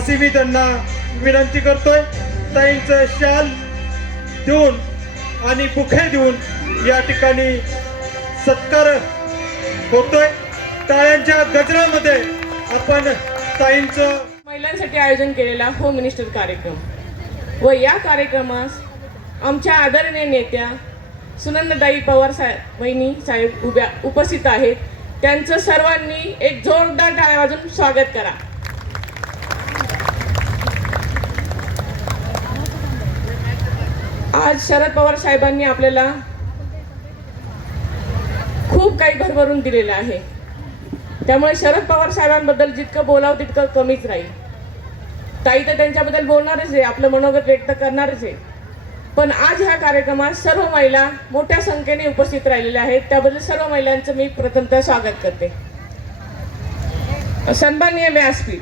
अशी मी त्यांना विनंती करतोय. ताईंचं शाल देऊन आणि बुखे देऊन या ठिकाणी सत्कार होतोय. टाळ्यांच्या गजरामध्ये आपण ताईंचं महिलांसाठी आयोजन केलेला होम मिनिस्टर कार्यक्रम व या कार्यक्रमास आमच्या आदरणीय नेत्या सुनंददाई पवार साहेब वहिनी साहेब उभ्या उपस्थित आहेत. त्यांचं सर्वांनी एक जोरदार टाळ्या वाजून स्वागत करा. आज शरद पवार साहेबांनी आपल्याला खूप काही भरभरून दिलेलं आहे. त्यामुळे शरद पवार साहेबांबद्दल जितकं बोलावं तितकं कमीच राहील. ताई तर त्यांच्याबद्दल बोलणारच आहे आपलं मनोगत व्यक्त करणारच आहे. पण आज ह्या कार्यक्रमात सर्व महिला मोठ्या संख्येने उपस्थित राहिलेल्या आहेत. त्याबद्दल सर्व महिलांचं मी प्रथमतः स्वागत करते. सन्माननीय व्यासपीठ.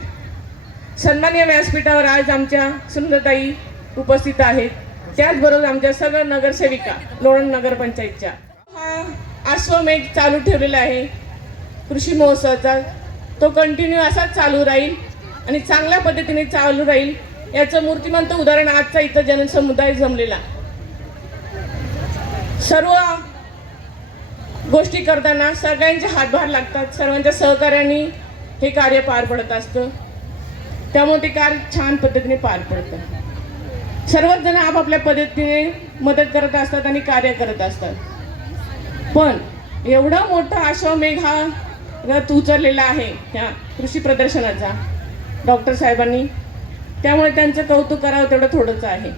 सन्माननीय व्यासपीठावर आज आमच्या सुंदरताई उपस्थित आहेत. त्याचबरोबर आमच्या सगळ्या नगरसेविका लोणंद नगरपंचायतच्या हा अश्वमेघ चालू ठेवलेला आहे. कृषी महोत्सवाचा. तो कंटिन्यू असाच चालू राहील आणि चांगल्या पद्धतीने चालू राहील. याचं मूर्तिमंत उदाहरण आजचा इथं जनसमुदाय जमलेला. सर्व गोष्टी करताना सगळ्यांचे हातभार लागतात. सर्वांच्या सहकार्याने हे कार्य पार पडत असतं. त्यामुळे ते कार्य छान पद्धतीने पार पडतं. सर्वच जण आपापल्या पद्धतीने मदत करत असतात आणि कार्य करत असतात. पण एवढा मोठा अश्वमेघ हा रथ उचललेला आहे ह्या कृषी प्रदर्शनाचा डॉक्टर साहेबांनी. त्यामुळे त्यांचं कौतुक करावं तेवढं थोडंच आहे.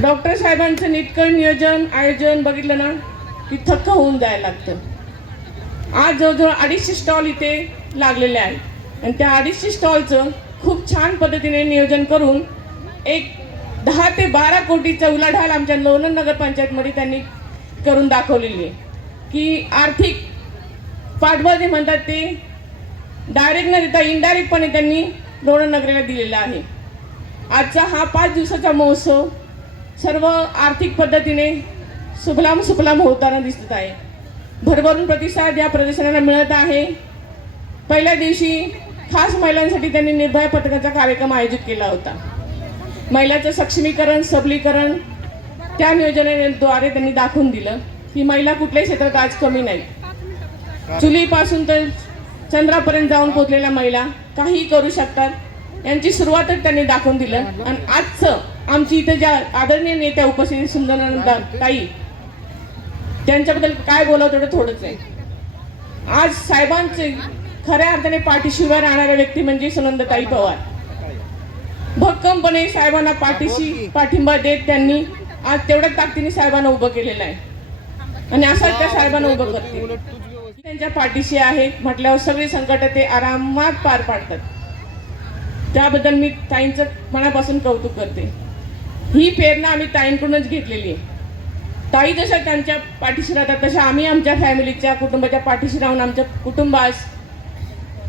डॉक्टर साहेबांचं निटकळ नियोजन आयोजन बघितलं ना की थक्क होऊन जायला लागतं. आज जवळजवळ अडीचशे स्टॉल इथे लागलेले आहेत. आणि त्या अडीचशे स्टॉलचं खूप छान पद्धतीने नियोजन करून एक दहा ते बारा कोटीचा उलाढाल आमच्या लोणंद नगरपंचायतमध्ये त्यांनी करून दाखवलेली आहे. की आर्थिक पाठबळ जे म्हणतात ते डायरेक्ट न देता इनडायरेक्टपणे त्यांनी लोणंद नगरीला दिलेला आहे. आजचा हा पाच दिवसाचा महोत्सव सर्व आर्थिक पद्धतीने सुफलाम सुफलाम होताना दिसत आहे. भरभरून प्रतिसाद या प्रदर्शनाला मिळत आहे. पहिल्या दिवशी खास महिलांसाठी त्यांनी निर्भया पथकाचा कार्यक्रम आयोजित केला होता. महिलाचं सक्षमीकरण सबलीकरण त्या नियोजनेद्वारे त्यांनी दाखवून दिलं की महिला कुठल्याही क्षेत्रात आज कमी नाही. चुलीपासून तर चंद्रापर्यंत जाऊन पोचलेल्या महिला काहीही करू शकतात. यांची सुरुवातच त्यांनी दाखवून दिलं. आणि आजचं आमची इथे ज्या आदरणीय नेत्या उपस्थित सुंदर ताई त्यांच्याबद्दल काय बोलावं तेवढं थोडंच आहे. आज साहेबांचे खऱ्या अर्थाने पाठीशिवाय राहणाऱ्या व्यक्ती म्हणजे सुनंदताई पवार. भक्कमपणे साहेबांना पाठीशी पाठिंबा देत त्यांनी. आज तेवढ्या ताकदीने साहेबांना उभं केलेलं आहे. आणि असाच त्या साहेबांना उभं करते. त्यांच्या पाठीशी आहे. म्हटल्यावर सगळे संकट ते आरामात पार पाडतात. त्याबद्दल मी ताईंचं मनापासून कौतुक करते. ही प्रेरणा आम्ही ताईंकडूनच घेतलेली आहे. ताई जशा त्यांच्या पाठीशी राहतात तशा आम्ही आमच्या फॅमिलीच्या कुटुंबाच्या पाठीशी राहून आमच्या कुटुंबास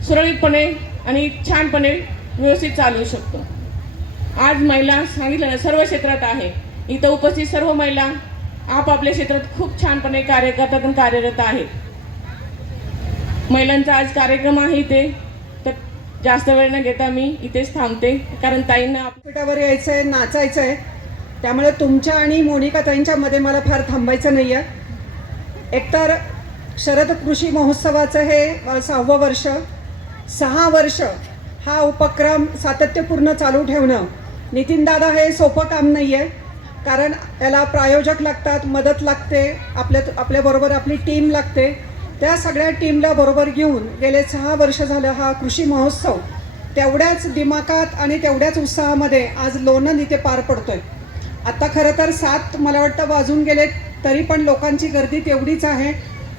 सुरळीतपणे आणि छानपणे व्यवस्थित चालवू शकतो. आज महिला सांगितलं ना सर्व क्षेत्रात आहे. इथं उपस्थित सर्व महिला आपापल्या क्षेत्रात खूप छानपणे कार्य करतात आणि कार्यरत आहेत. महिलांचा आज कार्यक्रम आहे इथे. तर जास्त वेळ न घेता मी इथेच थांबते कारण ताईंना आप- यायचं आहे नाचायचं आहे त्यामुळे तुमच्या आणि मोनिका ताईंच्यामध्ये मला फार थांबायचं नाही आहे एकतर शरद कृषी महोत्सवाचं हे सहावं वर्ष सहा वर्ष हा उपक्रम सातत्यपूर्ण चालू ठेवणं नितीनदादा हे सोपं काम नाही आहे कारण याला प्रायोजक लागतात मदत लागते आपल्या आपल्याबरोबर आपली टीम लागते. त्या सगळ्या टीमला बरोबर घेऊन गेले सहा वर्ष झालं हा कृषी महोत्सव. तेवढ्याच दिमाकात आणि तेवढ्याच उत्साहामध्ये आज लोणंद इथे पार पडतो आहे आत्ता खरं तर सात मला वाटतं वाजून गेले तरी पण लोकांची गर्दी तेवढीच आहे.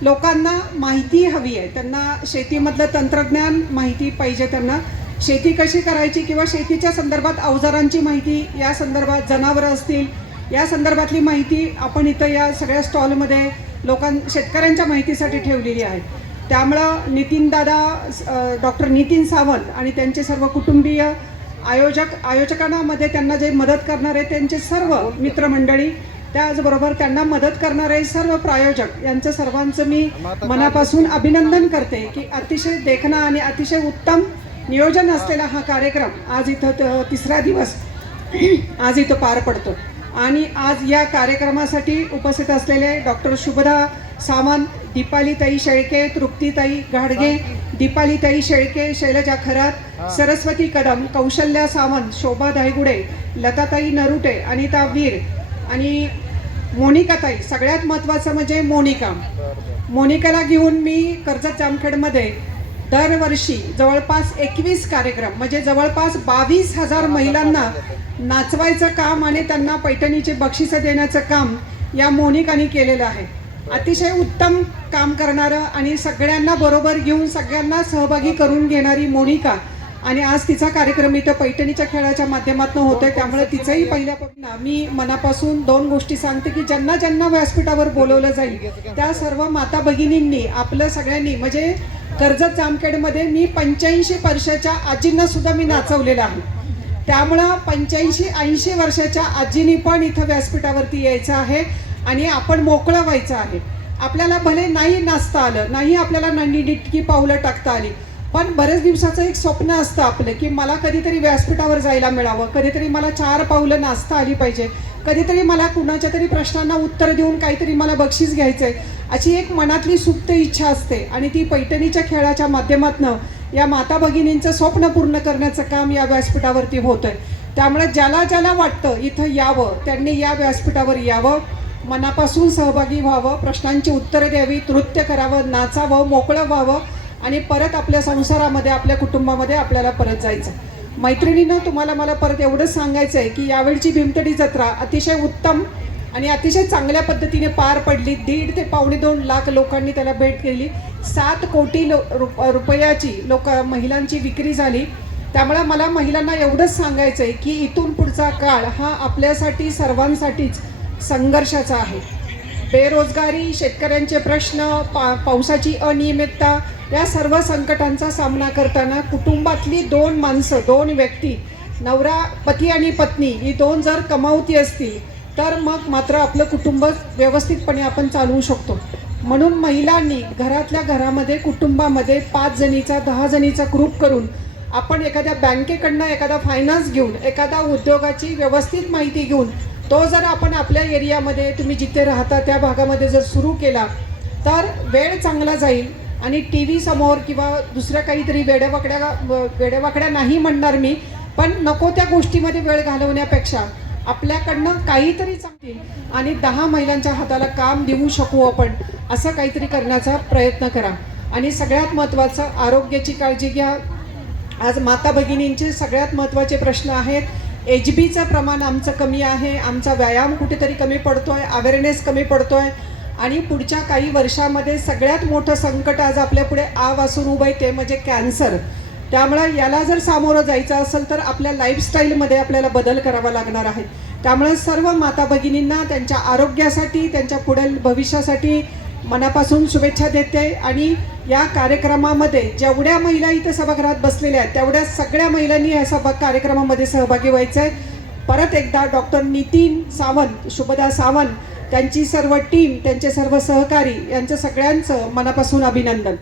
लोकांना माहिती हवी आहे. त्यांना शेतीमधलं तंत्रज्ञान माहिती पाहिजे त्यांना. शेती कशी करायची किंवा शेतीच्या संदर्भात अवजारांची माहिती या संदर्भात जनावरं असतील या संदर्भातली माहिती आपण इथं या सगळ्या स्टॉलमध्ये लोकां शेतकऱ्यांच्या माहितीसाठी ठेवलेली आहे. त्यामुळं नितीनदादा डॉक्टर नितीन सावंत आणि त्यांचे सर्व कुटुंबीय आयोजक आयोजकांमध्ये त्यांना जे मदत करणारे त्यांचे सर्व मित्रमंडळी त्याचबरोबर त्यांना मदत करणारे सर्व प्रायोजक यांचं सर्वांचं मी मनापासून अभिनंदन करते की अतिशय देखणा आणि अतिशय उत्तम नियोजन असलेला हा कार्यक्रम आज इथं त- तिसरा दिवस आज इथं पार पडतो. आणि आज या कार्यक्रमासाठी उपस्थित असलेले डॉक्टर शुभदा सावंत दीपालीताई शेळके तृप्तीताई घाडगे दीपालीताई शेळके शैलजा खरात सरस्वती कदम कौशल्या सावंत शोभा धायगुडे लताताई नरुटे अनिता वीर आणि मोनिकाताई. सगळ्यात महत्त्वाचं म्हणजे मोनिका. मोनिकाला घेऊन मी कर्जत जामखेडमध्ये दरवर्षी जवळपास एकवीस कार्यक्रम म्हणजे जवळपास बावीस हजार महिलांना नाचवायचं काम आणि त्यांना पैठणीचे बक्षिसं देण्याचं काम या मोनिकाने केलेलं आहे. अतिशय उत्तम काम करणारं आणि सगळ्यांना बरोबर घेऊन सगळ्यांना सहभागी करून घेणारी मोनिका आणि आज तिचा कार्यक्रम इथं पैठणीच्या खेळाच्या माध्यमातून होतोय त्यामुळे तिचंही पहिल्यापासून मी मनापासून दोन गोष्टी सांगते की ज्यांना ज्यांना व्यासपीठावर बोलवलं जाईल त्या सर्व माता भगिनींनी आपलं सगळ्यांनी म्हणजे कर्जत जामखेडमध्ये मी पंच्याऐंशी वर्षाच्या आजींना सुद्धा मी नाचवलेलं आहे. त्यामुळं पंच्याऐंशी ऐंशी वर्षाच्या आजीनी पण इथं व्यासपीठावरती यायचं आहे आणि आपण मोकळं व्हायचं आहे. आपल्याला भले नाही नाचता आलं नाही आपल्याला नंडी डिटकी पावलं टाकता आली पण बरेच दिवसाचं एक स्वप्न असतं आपलं की मला कधीतरी व्यासपीठावर जायला मिळावं कधीतरी मला चार पावलं नाचता आली पाहिजे कधीतरी मला कुणाच्या तरी प्रश्नांना उत्तर देऊन काहीतरी मला बक्षीस घ्यायचं आहे अशी एक मनातली सुप्त इच्छा असते. आणि ती पैठणीच्या खेळाच्या माध्यमातनं या माता भगिनींचं स्वप्न पूर्ण करण्याचं काम या व्यासपीठावरती होतं आहे त्यामुळे ज्याला ज्याला वाटतं इथं यावं त्यांनी या व्यासपीठावर यावं मनापासून सहभागी व्हावं प्रश्नांची उत्तरं द्यावी नृत्य करावं नाचावं मोकळं व्हावं आणि परत आपल्या संसारामध्ये आपल्या कुटुंबामध्ये आपल्याला परत जायचं. मैत्रिणीनं तुम्हाला मला परत एवढंच सांगायचं आहे की यावेळची भीमतडी जत्रा अतिशय उत्तम आणि अतिशय चांगल्या पद्धतीने पार पडली. दीड ते पावणे दोन लाख लोकांनी त्याला भेट केली. सात कोटी लो रुप रुपयाची लोक महिलांची विक्री झाली. त्यामुळे मला महिलांना एवढंच सांगायचं आहे की इथून पुढचा काळ हा आपल्यासाठी सर्वांसाठीच संघर्षाचा आहे. बेरोजगारी शेतकऱ्यांचे प्रश्न पा पावसाची अनियमितता या सर्व संकटांचा सामना करताना कुटुंबातली दोन माणसं दोन व्यक्ती नवरा पती आणि पत्नी ही दोन जर कमावती असतील तर मग मात्र आपलं कुटुंब व्यवस्थितपणे आपण चालवू शकतो. म्हणून महिलांनी घरातल्या घरामध्ये कुटुंबामध्ये पाच जणीचा दहा जणीचा ग्रुप करून आपण एखाद्या बँकेकडनं एखादा फायनान्स घेऊन एखादा उद्योगाची व्यवस्थित माहिती घेऊन तो जर आपण आपल्या एरियामध्ये तुम्ही जिथे राहता त्या भागामध्ये जर सुरू केला तर वेळ चांगला जाईल आणि टी व्ही समोर किंवा दुसऱ्या काहीतरी वेड्यावाकड्या वेड्यावाकड्या नाही म्हणणार मी पण नको त्या गोष्टीमध्ये वेळ घालवण्यापेक्षा आपल्याकडनं काहीतरी चांगली आणि दहा महिलांच्या हाताला काम देऊ शकू आपण असं काहीतरी करण्याचा प्रयत्न करा. आणि सगळ्यात महत्त्वाचं आरोग्याची काळजी घ्या. आज माता भगिनींचे सगळ्यात महत्त्वाचे प्रश्न आहेत एच बीचं प्रमाण आमचं कमी आहे आमचा व्यायाम कुठेतरी कमी पडतो आहे अवेअरनेस कमी पडतो आहे आणि पुढच्या काही वर्षामध्ये सगळ्यात मोठं संकट आज आपल्यापुढे आव असून उभं आहे ते म्हणजे कॅन्सर त्यामुळे याला जर सामोरं जायचं असेल तर आपल्या लाईफस्टाईलमध्ये आपल्याला बदल करावा लागणार आहे. त्यामुळे सर्व माता भगिनींना त्यांच्या आरोग्यासाठी त्यांच्या पुढील भविष्यासाठी मनापासून शुभेच्छा देते आणि या कार्यक्रमामध्ये जेवढ्या महिला इथं सभागृहात बसलेल्या आहेत तेवढ्या सगळ्या महिलांनी या सभा कार्यक्रमामध्ये सहभागी व्हायचं आहे परत एकदा डॉक्टर नितीन सावंत शुभदा सावंत त्यांची सर्व टीम त्यांचे सर्व सहकारी यांचं सगळ्यांचं मनापासून अभिनंदन.